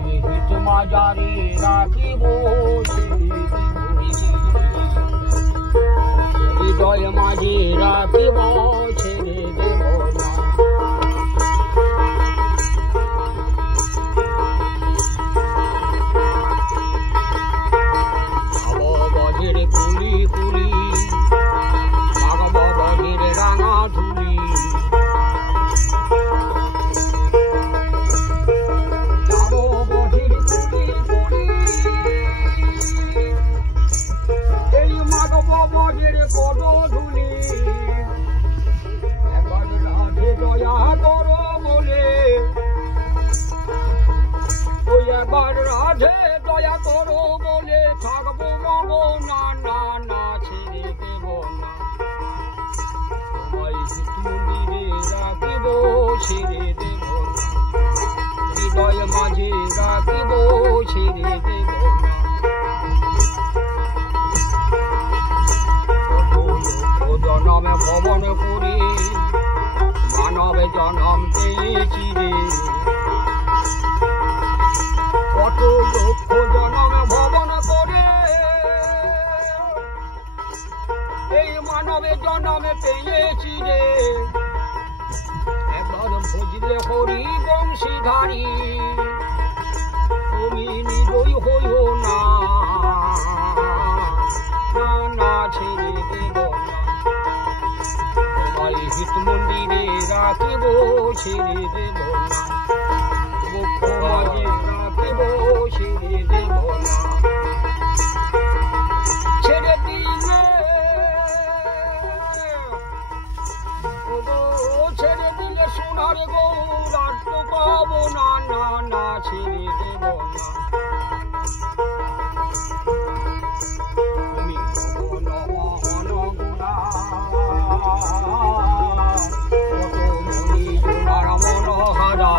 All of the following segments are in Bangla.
তোমায় হিত মাজারে রাখিব হৃদয় মাঝে রাখিব ছেড়ে দেব না। বজের কুলি কুলি মাগব বজের রাঙা ধুলি যাব বজের কুলি কুলি এই মাগব বজের কত ধুলি একবার রাধে দয়া করো বলে ওই একবার রাধে দয়া করো বলে থাকবো মগো না না না ছেড়ে দেব না। তোমায় মন্দিরে রাখিব ছেড়ে দেব না হৃদয় মাঝে রাখিব ছেড়ে দেব না। জনমে ভবন করে মানব জনম পেয়েছি রে কত লক্ষ জনমে ভবন করে এই মানবে জনমে পেয়েছি রে একবার ভজলে হরি বংশীধারী তুমি নিরই হইও না না না ছেড়ে দেব না। তোমায় হিত মন্দিরে রাখিব ছেড়ে দেব না মুখ্য মাঝে রাখিব ছেড়ে দেব না। ছেড়ে দিলে ছেড়ে দিলে সোনার গৌরাট পাব না না না ছেড়ে দেব না। তুমি অনগুণা কত মনি জোনার মনোহারা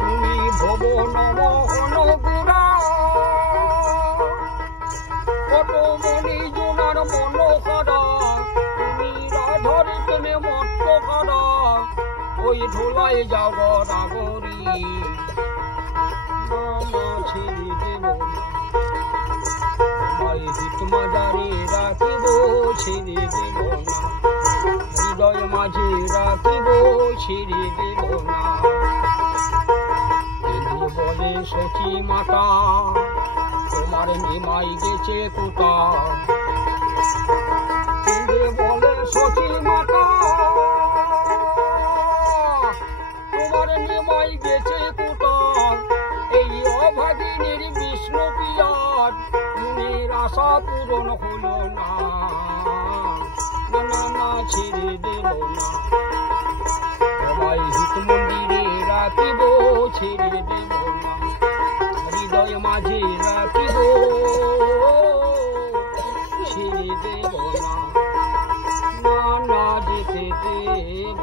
তুমি ভবন মোহনগুড়া কত মনি জোনার মনোহারা তুমি রাধার প্রেমে মত্ত করা ওই ধুলায় যাব নাগরী মামা ছেড়ে দেব না। তোমায় হিত মাজারে রাখিব ছেড়ে দেব না হৃদয় মাঝে রাখিব ছেড়ে দেব না। বলে সচি মাতা তোমার নিমাই গেছে কোথা বলে সচি মাতা তোমার নিমাই গেছে কোথা এই অভাগিনীর বিষ্ণু পিয়ার মুনির আশা পূরণ হলো না না না ছেড়ে দেব না। তোমায় হিত মন্দিরে রাখিব ছেড়ে দেব না হৃদয় মাঝে রাখিব ছেড়ে দেব না না না যেতে দেব